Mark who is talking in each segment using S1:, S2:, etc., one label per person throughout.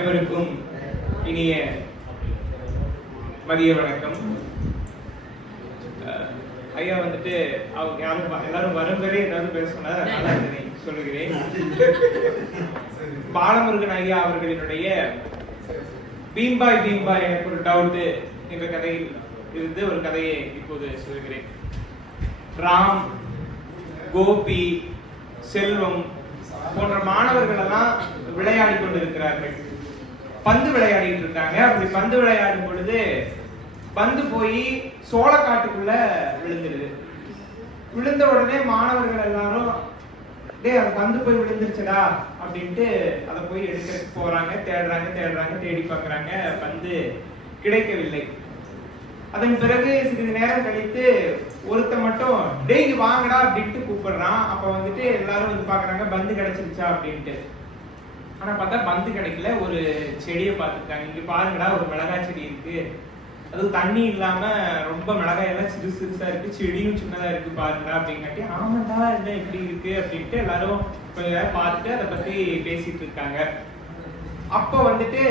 S1: அனைவருக்கும் இனிய மதிய வணக்கம். ஐயா வந்துட்டு அவங்க யாரும் எல்லாரும் வரும் ஏதாவது பேச சொன்னார். அதனால இதனை சொல்லுகிறேன். பாலமுருகன் ஐயா அவர்களினுடைய பீம்பாய் பீம்பாய் எனக்கு ஒரு டவுட்டு என்ற கதையில் இருந்து ஒரு கதையை இப்போது சொல்கிறேன் ராம் கோபி செல்வம் போன்ற மாணவர்கள் எல்லாம் விளையாடி கொண்டிருக்கிறார்கள். பந்து விளையாடிட்டு இருக்காங்க. அப்படி பந்து விளையாடும் பொழுது பந்து போய் சோளக்காட்டுக்குள்ள விழுந்துடுது விழுந்த உடனே மாணவர்கள் எல்லாரும் டேய் அந்த பந்து போய் விழுந்துருச்சுடா அப்படின்ட்டு அதை போய் எடுக்க போறாங்க. தேடுறாங்க தேடுறாங்க தேடி பார்க்குறாங்க. பந்து கிடைக்கவில்லை. அதன் பிறகு சிறிது நேரம் கழித்து ஒருத்த மட்டும் டேய் வாங்கடா அப்படின்ட்டு கூப்பிடுறான். அப்ப வந்துட்டு எல்லாரும் வந்து பாக்குறாங்க பந்து கிடைச்சிருச்சா? அப்படின்ட்டு. ஆனா பார்த்தா பந்து கிடைக்கல ஒரு செடியை பார்த்துருக்காங்க. இங்க பாருங்கடா ஒரு மிளகாய் செடி இருக்கு. அதுவும் தண்ணி இல்லாம ரொம்ப மிளகாய் எல்லாம் சிறு சிறுசா இருக்கு செடியும் சின்னதா இருக்கு பாருங்கடா அப்படிங்காட்டி ஆமாண்டா என்ன எப்படி இருக்கு அப்படின்ட்டு எல்லாரும் கொஞ்ச நேரம் பார்த்துட்டு அதை பத்தி பேசிட்டு இருக்காங்க. அப்ப வந்துட்டு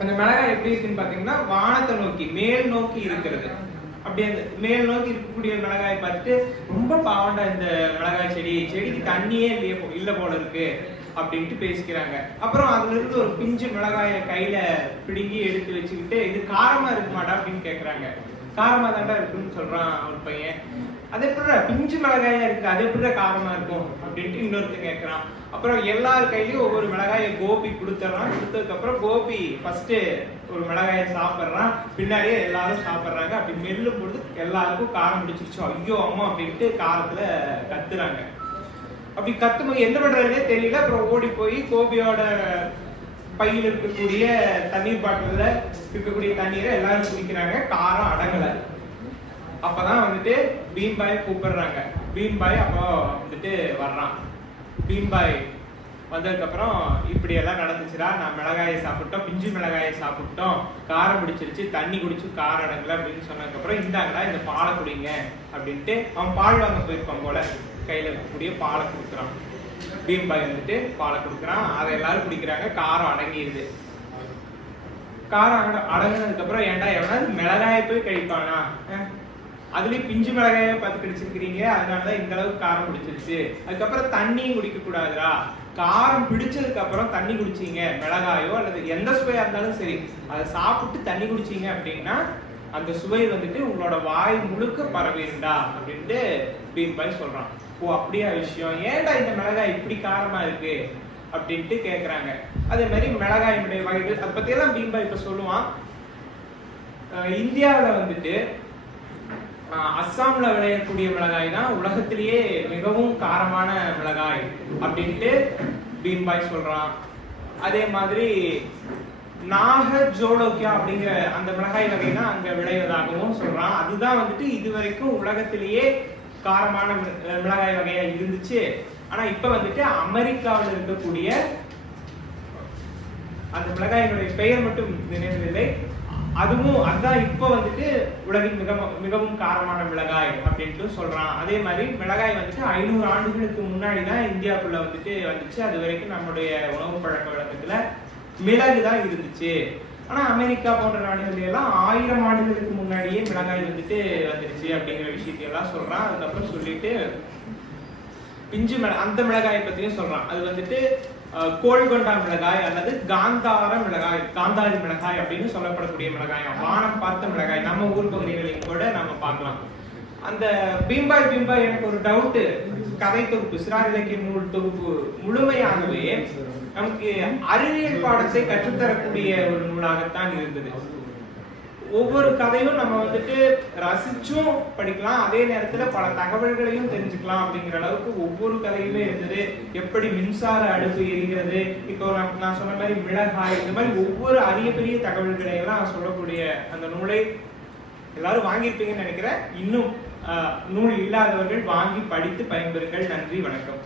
S1: அந்த மிளகாய் எப்படி இருக்குன்னு பாத்தீங்கன்னா வானத்தை நோக்கி மேல் நோக்கி இருக்கிறது. அப்படி அந்த மேல் நோக்கி இருக்கக்கூடிய மிளகாயை பார்த்துட்டு ரொம்ப பாவண்டா இந்த மிளகாய் செடி செடிக்கு தண்ணியே இல்லையே போ- இல்ல போல இருக்கு அப்படின்ட்டு பேசிக்கிறாங்க. அப்புறம் அதுல இருந்து ஒரு பிஞ்சு மிளகாய கையில பிடுங்கி எடுத்து வச்சுக்கிட்டு இது காரமா இருக்குமாடா அப்படின்னு கேக்குறாங்க. காரமாக தாண்டா இருக்குன்னு சொல்றான் ஒரு பையன். அது எப்படி பிஞ்சு மிளகாயா இருக்கு அது எப்படி காரமா இருக்கும் அப்படின்ட்டு இன்னொருத்தர் கேட்குறான் அப்புறம் எல்லார் கையிலயும் ஒவ்வொரு மிளகாயை கோபி கொடுத்துட்றான் கொடுத்ததுக்கப்புறம் கோபி ஃபஸ்ட்டு ஒரு மிளகாயை சாப்பிடுறான். பின்னாடியே எல்லாரும் சாப்பிடுறாங்க. அப்படி மெல்லும் பொழுது எல்லாருக்கும் காரம் பிடிச்சிருச்சு. ஐயோ அம்மா அப்படின்ட்டு காரத்துல கத்துறாங்க. அப்படி கத்தும்போது என்ன பண்றதுன்னே தெரியல. அப்புறம் ஓடி போய் கோபியோட பையில் இருக்கக்கூடிய தண்ணீர் பாட்டில இருக்கக்கூடிய தண்ணீரை எல்லாரும் குடிக்கிறாங்க. காரம் அடங்கல. அப்பதான் வந்துட்டு பீம்பாய் கூப்பிடுறாங்க. பீம்பாய் அப்போ வந்துட்டு வர்றான். பீம்பாய் வந்ததுக்கு அப்புறம் இப்படி எல்லாம் நடந்துச்சுடா. நான் மிளகாயை சாப்பிட்டோம் பிஞ்சு மிளகாயை சாப்பிட்டோம். காரம் பிடிச்சிருச்சு தண்ணி குடிச்சு காரம் அடங்கல அப்படின்னு சொன்னதுக்கு அப்புறம் இந்தாங்கடா இந்த பாலை குடிங்க அப்படின்ட்டு அவன் பால் வாங்க போயிருப்பான் போல. கையில இருக்கக்கூடிய பாலை கொடுக்குறான். பீம்பாய் வந்துட்டு பாலை கொடுக்குறான். அதை எல்லாரும் குடிக்கிறாங்க. காரம் அடங்கிடுது காரம் அட அடங்கினதுக்கு அப்புறம் ஏன்டா எவனாவது மிளகாயை போய் கழிப்பானா? அதுலயும் பிஞ்சு மிளகாயை பார்த்து கடிச்சிருக்கிறீங்க. அதனாலதான் இந்த அளவுக்கு காரம் பிடிச்சிருச்சு அதுக்கப்புறம் தண்ணியும் குடிக்க காரம் பிடிச்சதுக்கு அப்புறம் தண்ணி குடிச்சீங்க. மிளகாயோ அல்லது எந்த சுவையா இருந்தாலும் சரி அதை சாப்பிட்டு தண்ணி குடிச்சீங்க அப்படின்னா அந்த சுவை வந்துட்டு உங்களோட வாய் முழுக்க பரவிருண்டா அப்படின்ட்டு பீம்பாய் சொல்றான். ஓ அப்படியா விஷயம். ஏன்டா இந்த மிளகாய் இப்படி காரமா இருக்கு? அப்படின்ட்டு கேக்குறாங்க. அதே மாதிரி மிளகாயினுடைய வகைகள் அதை பத்தி எல்லாம் பீம்பா இப்ப சொல்லுவான். அஹ் இந்தியாவுல வந்துட்டு அஹ் அஸ்ஸாம்ல விளையக்கூடிய மிளகாய் தான் உலகத்திலேயே மிகவும் காரமான மிளகாய் அப்படின்ட்டு பீம்பாய் சொல்றான். அதே மாதிரி நாக ஜோலோக்கியா அப்படிங்கிற அந்த மிளகாய் வகை தான் அங்க விளைவதாகவும் சொல்றான். அதுதான் வந்துட்டு இதுவரைக்கும் உலகத்திலேயே காரமான மிளகாய் வகையா இருந்துச்சு. ஆனா இப்ப வந்துட்டு அமெரிக்காவில் இருக்கக்கூடிய அந்த மிளகாயினுடைய பெயர் மட்டும் நினைவில்லை. அதுவும் அதான் இப்ப வந்துட்டு உலகின் மிக மிகவும் காரமான மிளகாய் அப்படின்ட்டு சொல்றான். அதே மாதிரி மிளகாய் வந்துட்டு ஐநூறு ஆண்டுகளுக்கு முன்னாடி தான் இந்தியாவுக்குள்ள வந்துட்டு வந்துச்சு. அது வரைக்கும் நம்மளுடைய உணவு பழக்க வழக்கத்துல மிளகு தான் இருந்துச்சு. ஆனா அமெரிக்கா போன்ற நாடுகள் எல்லாம் ஆயிரம் ஆண்டுகளுக்கு முன்னாடியே மிளகாய் வந்துட்டு வந்துருச்சு அப்படிங்கிற விஷயத்தை எல்லாம் சொல்றான். அதுக்கப்புறம் சொல்லிட்டு பிஞ்சு மிள அந்த மிளகாயை பத்தியும் சொல்றான். அது வந்துட்டு அஹ், கோல்கொண்டா மிளகாய் அல்லது காந்தார மிளகாய் காந்தாரி மிளகாய் அப்படின்னு சொல்லப்படக்கூடிய மிளகாய் வானம் பார்த்த மிளகாய். நம்ம ஊர் பகுதிகளையும் கூட நம்ம பார்க்கலாம். அந்த பீம்பாய் பீம்பாய் எனக்கு ஒரு டவுட்டு கதை தொகுப்பு சிறார் இலக்கிய நூல் தொகுப்பு முழுமையாகவே நமக்கு அறிவியல் பாடத்தை கற்றுத்தரக்கூடிய ஒரு நூலாகத்தான் இருந்தது. ஒவ்வொரு கதையும் நம்ம வந்துட்டு ரசிச்சும் படிக்கலாம் அதே நேரத்துல பல தகவல்களையும் தெரிஞ்சுக்கலாம் அப்படிங்கிற அளவுக்கு ஒவ்வொரு கதையுமே இருந்தது. எப்படி மின்சார அடுப்பு எரிகிறது இப்போ நான் சொன்ன மாதிரி மிளகாய் இந்த மாதிரி ஒவ்வொரு அரிய பெரிய தகவல்களை எல்லாம் சொல்லக்கூடிய அந்த நூலை எல்லாரும் வாங்கியிருப்பீங்கன்னு நினைக்கிறேன். இன்னும் நூல் இல்லாதவர்கள் வாங்கி படித்து பயன்பெறுங்கள். நன்றி வணக்கம்.